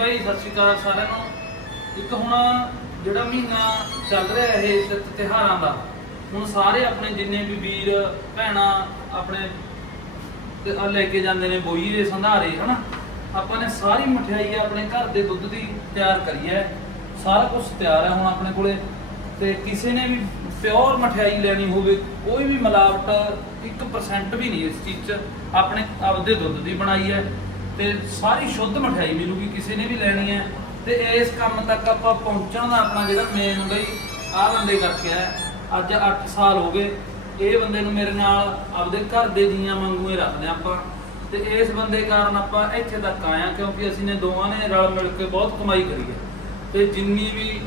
ਬਾਈ ਸਤਿ ਸ਼੍ਰੀ ਅਕਾਲ ਸਾਰਿਆਂ ਨੂੰ। ਇੱਕ ਹੁਣ ਜਿਹੜਾ ਮਹੀਨਾ ਚੱਲ ਰਿਹਾ ਇਹ ਤਿ- ਤਿਉਹਾਰਾਂ ਦਾ, ਹੁਣ ਸਾਰੇ ਆਪਣੇ ਜਿੰਨੇ ਵੀ ਵੀਰ, ਭੈਣਾਂ ਆਪਣੇ ਤੇ ਆ ਲੈ ਕੇ ਜਾਂਦੇ ਨੇ ਬੋਈ ਦੇ ਸੰਧਾਰੇ, ਹਨਾ? ਆਪਾਂ ਨੇ ਸਾਰੀ ਮਠਿਆਈ ਆਪਣੇ ਘਰ ਦੇ ਦੁੱਧ ਦੀ ਤਿਆਰ ਕਰੀ ਹੈ। ਸਾਰਾ ਕੁਝ ਤਿਆਰ ਹੈ ਹੁਣ ਆਪਣੇ ਕੋਲੇ। ਤੇ ਕਿਸੇ ਨੇ ਵੀ ਪਿਓਰ ਮਠਿਆਈ ਲੈਣੀ ਹੋਵੇ, ਕੋਈ ਵੀ ਮਿਲਾਵਟ 1% ਵੀ ਨਹੀਂ ਇਸ ਚੀਜ਼ 'ਚ। ਆਪਣੇ ਆਪਦੇ ਦੁੱਧ ਦੀ ਬਣਾਈ ਹੈ। ਤੇ ਸਾਰੀ ਸ਼ੁੱਧ ਮਠਿਆਈ ਮਿਲੂਗੀ ਕਿਸੇ ਨੇ ਵੀ ਲੈਣੀ ਹੈ। ਤੇ ਇਸ ਕੰਮ ਤੱਕ ਆਪਾਂ ਪਹੁੰਚਣ ਦਾ ਆਪਣਾ ਜਿਹੜਾ ਮੇਨ ਬਈ ਆਹ ਬੰਦੇ ਕਰਕੇ ਹੈ। ਅੱਜ 8 ਸਾਲ ਹੋ ਗਏ, ਇਹ ਬੰਦੇ ਨੂੰ ਮੇਰੇ ਨਾਲ ਆਪਦੇ ਘਰ ਦੇ ਜੀਆਂ ਵਾਂਗੂ ਹੀ ਰੱਖਦੇ ਹਾਂ ਆਪਾਂ। ਤੇ ਇਸ ਬੰਦੇ ਕਾਰਨ ਆਪਾਂ ਇੱਥੇ ਤੱਕ ਆਏ ਹਾਂ, ਕਿਉਂਕਿ ਅਸੀਂ ਨੇ ਦੋਵਾਂ ਨੇ ਰਲ ਮਿਲ ਕੇ ਬਹੁਤ ਕਮਾਈ ਕਰੀ ਹੈ। ਤੇ ਜਿੰਨੀ ਵੀ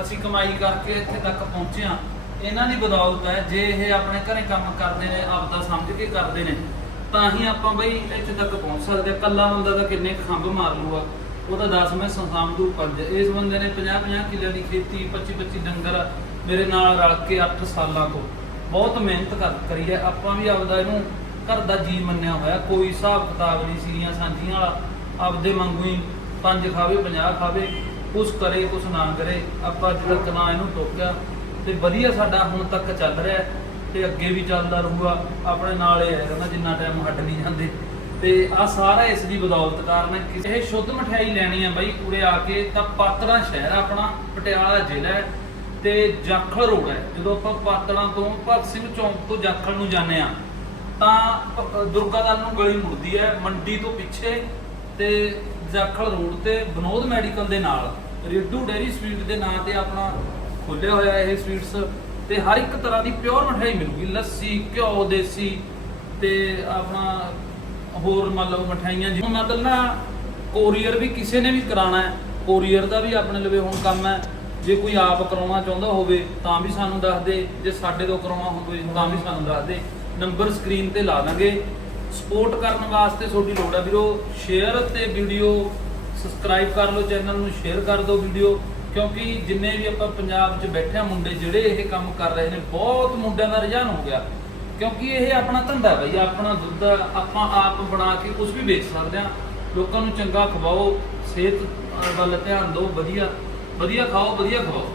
ਅਸੀਂ ਕਮਾਈ ਕਰਕੇ ਇੱਥੇ ਤੱਕ ਪਹੁੰਚੇ ਹਾਂ, ਇਹਨਾਂ ਦੀ ਬਦੌਲਤ ਹੈ, ਜੇ ਇਹ ਆਪਣੇ ਘਰੇ ਕੰਮ ਕਰਦੇ ਨੇ, ਆਪਦਾ ਸਮਝ ਕੇ ਕਰਦੇ ਨੇ ਤਾਂ ਹੀ ਆਪਾਂ ਬਈ ਇੱਥੇ ਤੱਕ ਪਹੁੰਚ ਸਕਦੇ ਹਾਂ। ਇਕੱਲਾ ਬੰਦਾ ਤਾਂ ਕਿੰਨੇ ਕੁ ਖੰਭ ਮਾਰ ਲੂਗਾ ਉਹਦਾ 10 ਮੈਂ ਸੰਸਾਮਦੂ ਪੰਜ ਇਸ ਬੰਦੇ ਨੇ 50 50 ਕਿੱਲਿਆਂ ਦੀ ਖੇਤੀ 25 25 ਡੰਗਰ ਮੇਰੇ ਨਾਲ ਰਲ ਕੇ 8 ਸਾਲਾਂ ਤੋਂ ਬਹੁਤ ਮਿਹਨਤ ਕਰ, ਕਰੀ ਹੈ। ਆਪਾਂ ਵੀ ਆਪਦਾ ਇਹਨੂੰ ਘਰ ਦਾ ਜੀ ਮੰਨਿਆ ਹੋਇਆ। ਕੋਈ ਹਿਸਾਬ ਕਿਤਾਬ ਨਹੀਂ ਸੀਰੀਆਂ ਸਾਂਝੀਆਂ ਵਾਲਾ। ਆਪਦੇ ਵਾਂਗੂ ਹੀ ਪੰਜ ਖਾਵੇ 50 ਖਾਵੇ, ਕੁਛ ਕਰੇ, ਕੁਛ ਨਾ ਕਰੇ। ਆਪਾਂ ਅੱਜ ਤੱਕ ਨਾ ਇਹਨੂੰ ਟੋਕਿਆ ਤੇ ਵਧੀਆ ਸਾਡਾ ਹੁਣ ਤੱਕ ਚੱਲ ਰਿਹਾ। ਤੇ ਅੱਗੇ ਵੀ ਚੱਲਦਾ ਰਹੂਗਾ, ਆਪਣੇ ਨਾਲ ਹੀ ਹੈ ਨਾ ਜਿੰਨਾ ਟਾਈਮ ਹਟ ਨਹੀਂ ਜਾਂਦੇ। ਤੇ ਆ ਸਾਰਾ ਇਸ ਦੀ ਬਦੌਲਤ ਕਾਰਨ ਹੈ। ਕਿ ਇਹ ਸ਼ੁੱਧ ਮਠਿਆਈ ਲੈਣੀ ਆ ਬਾਈ ਉਰੇ ਆ ਕੇ, ਤਾਂ ਪਾਤੜਾ ਸ਼ਹਿਰ ਆਪਣਾ, ਪਟਿਆਲਾ ਜ਼ਿਲ੍ਹਾ ਹੈ ਤੇ ਜਾਖਲ ਰੋਡ ਹੈ। ਜਦੋਂ ਆਪਾਂ ਪਾਤੜਾਂ ਤੋਂ ਭਗਤ ਸਿੰਘ ਚੌਂਕ ਤੋਂ ਜਾਖਲ ਨੂੰ ਜਾਂਦੇ ਆ ਤਾਂ ਦੁਰਗਾ ਦੁਰਗਾਦਲ ਨੂੰ ਗਲੀ ਮੁੜਦੀ ਹੈ, ਮੰਡੀ ਤੋਂ ਪਿੱਛੇ ਤੇ ਜਾਖਲ ਰੋਡ ਤੇ ਬਨੋਦ ਮੈਡੀਕਲ ਦੇ ਨਾਲ, ਰੇਡੂ ਡੇਰੀ ਸਵੀਟ ਦੇ ਨਾਂ ਤੇ ਆਪਣਾ ਖੋਲਿਆ ਹੋਇਆ ਇਹ ਸਵੀਟਸ। ਤੇ ਹਰ ਇੱਕ ਤਰ੍ਹਾਂ ਦੀ ਪਿਓਰ ਮਠਿਆਈ ਮਿਲੂਗੀ, ਲੱਸੀ, ਘਿਓ, ਦੇਸੀ ਤੇ ਆਪਣਾ ਹੋਰ ਮੰਨ ਲਓ ਮਠਿਆਈਆਂ ਜਿਵੇਂ ਮਤਲਬ ਨਾ ਕੋਰੀਅਰ ਵੀ ਕਿਸੇ ਨੇ ਵੀ ਕਰਾਣਾ ਹੈ ਕੋਰੀਅਰ ਦਾ ਵੀ ਆਪਣੇ ਲਵੇ ਹੁਣ ਕੰਮ ਹੈ, ਜੇ ਕੋਈ ਆਪ ਕਰਾਉਣਾ ਚਾਹੁੰਦਾ ਹੋਵੇ ਤਾਂ ਵੀ ਸਾਨੂੰ ਦੱਸ ਦੇ, ਜੇ ਸਾਡੇ ਤੋਂ ਕਰਾਉਣਾ ਹੋਵੇ ਤਾਂ ਵੀ ਸਾਨੂੰ ਦੱਸ ਦੇ ਨੰਬਰ ਸਕਰੀਨ ਤੇ ਲਾ ਦਾਂਗੇ। ਸਪੋਰਟ ਕਰਨ ਵਾਸਤੇ ਤੁਹਾਡੀ ਲੋੜ ਹੈ ਵੀਰੋ ਸ਼ੇਅਰ ਤੇ ਵੀਡੀਓ ਸਬਸਕ੍ਰਾਈਬ ਕਰ ਲਓ ਚੈਨਲ ਨੂੰ ਸ਼ੇਅਰ ਕਰ ਦਿਓ ਵੀਡੀਓ ਕਿਉਂਕਿ ਜਿੰਨੇ ਵੀ ਆਪਾਂ ਪੰਜਾਬ 'ਚ ਬੈਠੇ ਆ ਮੁੰਡੇ, ਜਿਹੜੇ ਇਹ ਕੰਮ ਕਰ ਰਹੇ ਨੇ, ਬਹੁਤ ਮੁੰਡਿਆਂ ਦਾ ਰੁਝਾਨ ਹੋ ਗਿਆ। ਕਿਉਂਕਿ ਇਹ ਆਪਣਾ ਧੰਦਾ ਬਈ, ਆਪਣਾ ਦੁੱਧ ਆਪਾਂ ਆਪ ਬਣਾ ਕੇ ਕੁਝ ਵੀ ਵੇਚ ਸਕਦੇ ਆ। ਲੋਕਾਂ ਨੂੰ ਚੰਗਾ ਖਵਾਓ, ਸਿਹਤ ਵੱਲ ਧਿਆਨ ਦਿਓ, ਵਧੀਆ ਵਧੀਆ ਖਾਓ, ਵਧੀਆ ਖਵਾਓ।